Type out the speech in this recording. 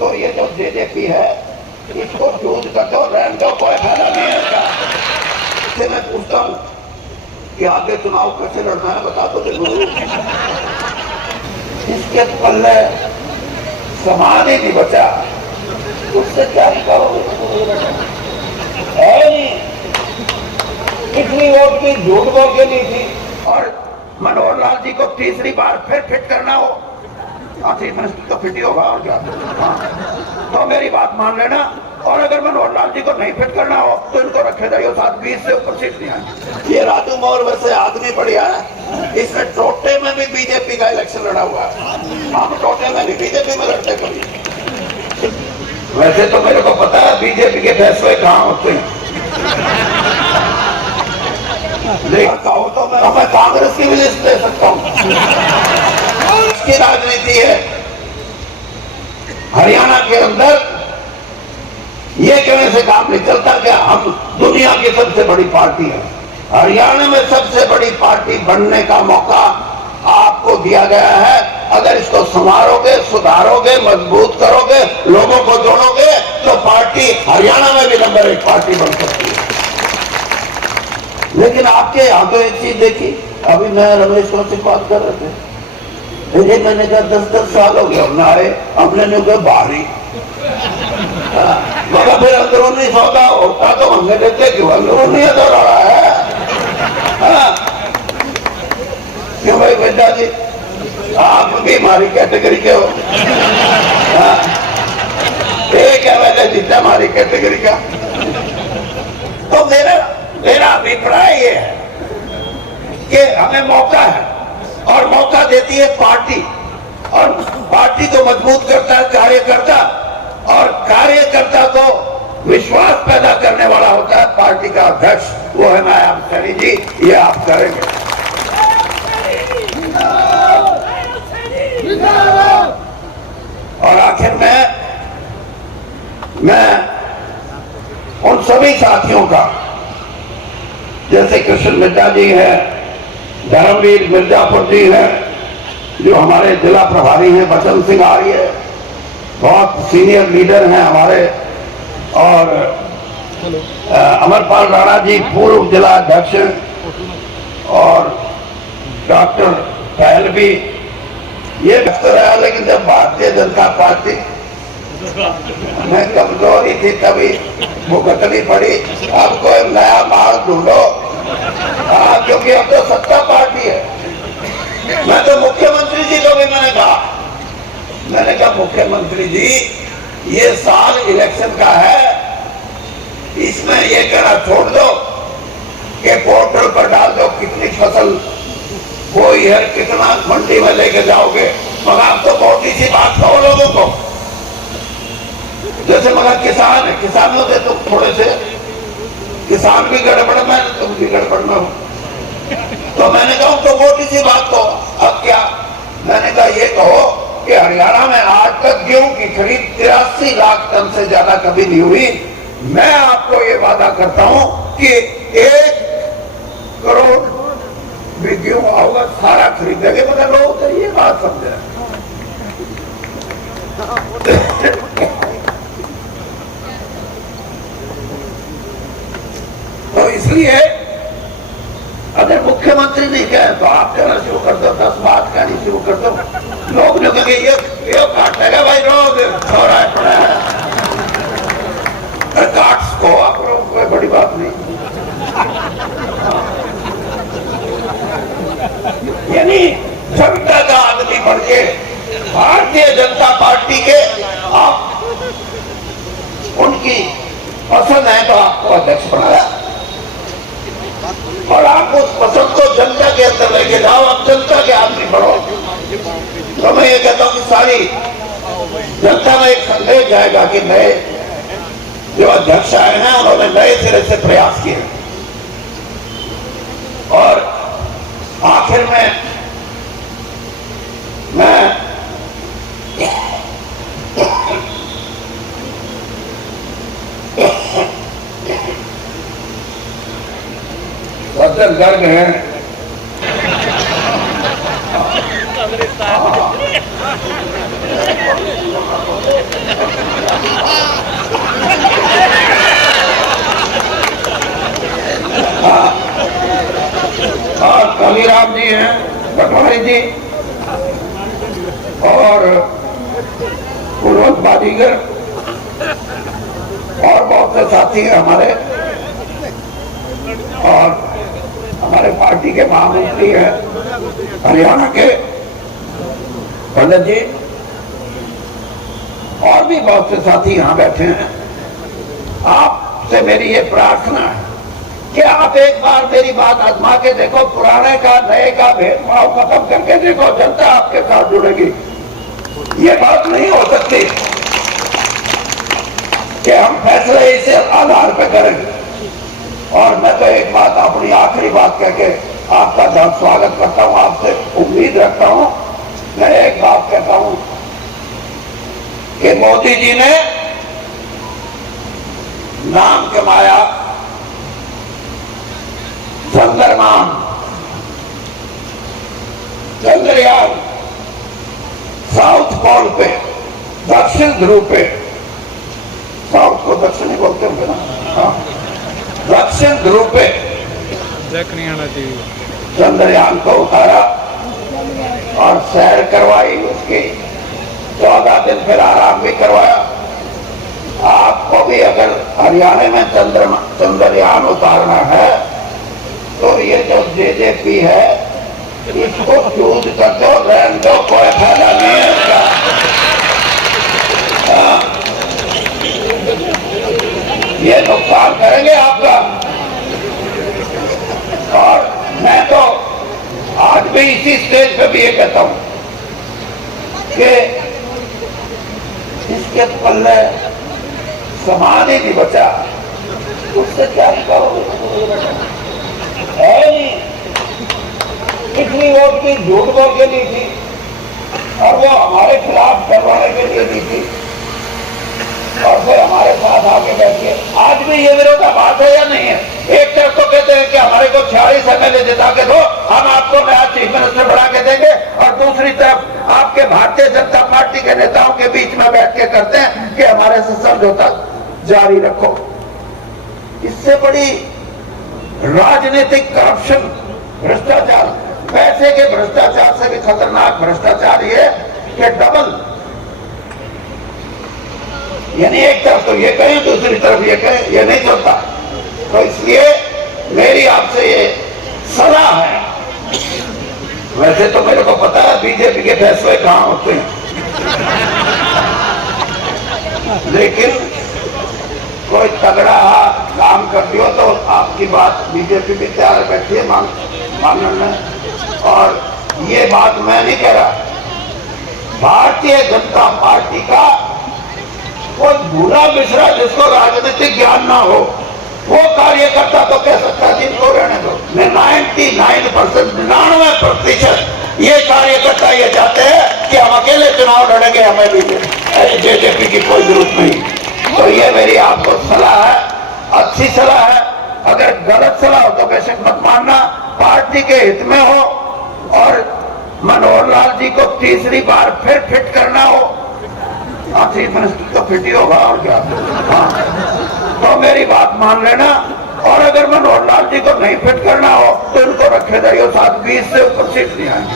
तो ये जो जेजेपी है इसको चूज कर दो, रहने दो, कोई फायदा नहीं है इसका। इससे मैं पूछता हूँ कि आगे चुनाव कैसे लड़ना है, बता दो जरूर। इसके पल्ले समान ही नहीं बचा, उससे क्या करोगे? है नहीं, इतनी वोट की झूठ बोल के ली थी। और मनोहर लाल जी को तीसरी बार फिर फिट करना हो, चीफ मिनिस्टर तो फिट ही होगा और क्या। तो मेरी बात मान लेना, और अगर मनोहर लाल जी को नहीं फिट करना हो तो इनको रखे जाइए साथ, 20 से ऊपर सीट नहीं है। ये राजू मौर्य वैसे आदमी बढ़िया है, इसने टोटे में भी बीजेपी का इलेक्शन लड़ा हुआ है। हम टोटे में नहीं, बीजेपी में लड़ते कभी। वैसे तो मेरे को पता है बीजेपी के फैसले कहाँ होते हैं, कहो तो मैं कांग्रेस की भी लिस्ट दे सकता हूँ। की राजनीति है हरियाणा के अंदर, ये कहने से काम नहीं चलता कि हम दुनिया की सबसे बड़ी पार्टी है। हरियाणा में सबसे बड़ी पार्टी बनने का मौका आपको दिया गया है। अगर इसको संवारोगे, सुधारोगे, मजबूत करोगे, लोगों को जोड़ोगे तो पार्टी हरियाणा में भी नंबर 1 पार्टी बन सकती है। लेकिन आपके यहाँ तो एक चीज देखी, अभी मैं रमेश से बात कर रहे थे, मैंने कहा 10-10 साल हो गया ना आए, हमने नहीं कहा बाहरी। मगर फिर अंदरूनी सौदा होता तो हमने देते क्यों, अंदरूनी तो रहा है। क्यों भाई बेटा जी, आप भी हमारी कैटेगरी के हो। एक है वैसे जीता हमारी कैटेगरी का। तो मेरा अभिप्राय ये है कि हमें मौका है, और मौका देती है पार्टी, और पार्टी को मजबूत करता है कार्यकर्ता, और कार्यकर्ता को विश्वास पैदा करने वाला होता है पार्टी का अध्यक्ष, वो है नायब सैनी जी। ये आप करेंगे। और आखिर में मैं उन सभी साथियों का, जैसे कृष्ण मिड्डा जी है, धर्मवीर मिर्जापुर जी हैं, जो हमारे जिला प्रभारी हैं, बचन सिंह आर्य बहुत सीनियर लीडर हैं हमारे, और अमरपाल राणा जी पूर्व जिला अध्यक्ष, और डॉक्टर पहलवी, ये बेहतर है। लेकिन जब भारतीय जनता पार्टी में कमजोरी थी तभी भुगतनी पड़ी, अब कोई नया माल ढूंढो। क्योंकि अब तो सत्ता पार्टी है। मैं तो मुख्यमंत्री जी को भी मैंने कहा मुख्यमंत्री जी, ये साल इलेक्शन का है, इसमें ये कहना छोड़ दो कि पोर्टल पर डाल दो कितनी फसल बोई है, कितना मंडी में लेके जाओगे। मगर आप तो बहुत ही सी बात कहो लोगों को, जैसे मगर किसान है, किसानों से तुम थोड़े से, किसान भी गड़बड़ में, तुम भी गड़बड़ में हो। तो मैंने कहा तो मोटी सी बात कहो। अब क्या, मैंने कहा ये कहो कि हरियाणा में आज तक गेहूं की खरीद 83 लाख टन से ज्यादा कभी नहीं हुई। मैं आपको ये वादा करता हूं कि 1 करोड़ भी गेहूं होगा, सारा खरीदेंगे। मगर लोग तो ये बात समझे। तो इसलिए अगर मुख्यमंत्री नहीं कहे तो आप कहना शुरू कर दो, 10 बात कहनी शुरू कर दो। लोग जो कहेंगे ये काटेगा भाई, रोग छोड़ा पड़ा है, काट को आप लोग, कोई बड़ी बात नहीं। यानी जनता का आदमी बढ़ के भारतीय जनता पार्टी के आप उनकी पसंद है तो आपको अध्यक्ष बनाया, और आप उस पसंद को जनता के अंदर लेके जाओ, आप जनता के आदमी बढ़ो। तो मैं ये कहता हूँ कि सारी जनता में एक संदेश जाएगा कि नए जो अध्यक्ष आए हैं उन्होंने नए सिरे से प्रयास किए। और आखिर में मैं गर्ग है, जी और कुलवंत बाजीगर और बहुत से साथी हैं हमारे, और हमारे पार्टी के महामंत्री हैं हरियाणा के पंडित जी, और भी बहुत से साथी यहाँ बैठे हैं। आपसे मेरी ये प्रार्थना है कि आप एक बार मेरी बात आजमा के देखो, पुराने का नए का भेदभाव खत्म करके देखो, जनता आपके साथ जुड़ेगी। ये बात नहीं हो सकती कि हम फैसले इस आधार पर करेंगे। और मैं तो एक बात, अपनी आखिरी बात कह के आपका बहुत स्वागत करता हूं, आपसे उम्मीद रखता हूं। मैं एक बात कहता हूं कि मोदी जी ने नाम कमाया चंद्रयान, चंद्रयान साउथ पोल पे, दक्षिण ध्रुव पे, साउथ को दक्षिणी बोलते होंगे ना, हाँ, दक्षिण ध्रुव पे चंद्रयान को उतारा और सैर करवाई उसकी, 14 दिन फिर आराम भी करवाया। आपको भी अगर हरियाणा में चंद्रयान उतारना है तो ये जो जेजेपी है इसको चूज कर दो, रहने दो, कोई फायदा नहीं है इसका। ये नुकसान करेंगे आपका। और मैं तो आज भी इसी स्टेज पे भी ये कहता हूं कि इसके पल्ले समाज ही नहीं बचा, उससे क्या करोगे? है नहीं, कितनी वोट की झूठ बोल के ली थी और वो हमारे खिलाफ करवाने के लिए दी थी, और फिर हमारे साथ आके बैठिए। आज भी ये विरोधाभास है या नहीं है? एक तरफ तो कहते हैं कि हमारे को 46 MLA जिता के दो, हम आपको नया चीफ मिनिस्टर बना के देंगे, और दूसरी तरफ आपके भारतीय जनता पार्टी के नेताओं के बीच में बैठ के करते हैं कि हमारे से समझौता जारी रखो। इससे बड़ी राजनीतिक करप्शन, भ्रष्टाचार, पैसे के भ्रष्टाचार से भी खतरनाक भ्रष्टाचार ये कि डबल, यानी एक तरफ तो ये कहें, दूसरी तरफ ये कहें, ये नहीं चलता। तो इसलिए मेरी आपसे ये सलाह है। वैसे तो मेरे को पता है बीजेपी के फैसले कहां होते हैं, लेकिन कोई तगड़ा काम कर दियो तो आपकी बात बीजेपी भी तैयार बैठी है मानने में। और ये बात मैं नहीं कह रहा, भारतीय जनता पार्टी का कोई भूला मिश्रा जिसको राजनीतिक ज्ञान ना हो, वो कार्यकर्ता तो कह सकता है जिनको रहने दो। 99%, 99% ये कार्यकर्ता ये चाहते हैं कि हम अकेले चुनाव लड़ेंगे, हमें भी जेजेपी की कोई जरूरत नहीं। तो ये मेरी आपको सलाह है, अच्छी सलाह है। अगर गलत सलाह हो तो बेशक मत मानना, पार्टी के हित में हो और मनोहर लाल जी को तीसरी बार फिर फिट करना हो, चीफ मिनिस्टर तो फिट ही होगा और क्या। हाँ, तो मेरी बात मान लेना। और अगर मनोहर लाल जी को नहीं फिट करना हो तो इनको रखे जाइए, साथ 20 से ऊपर सीट नहीं आएंगे।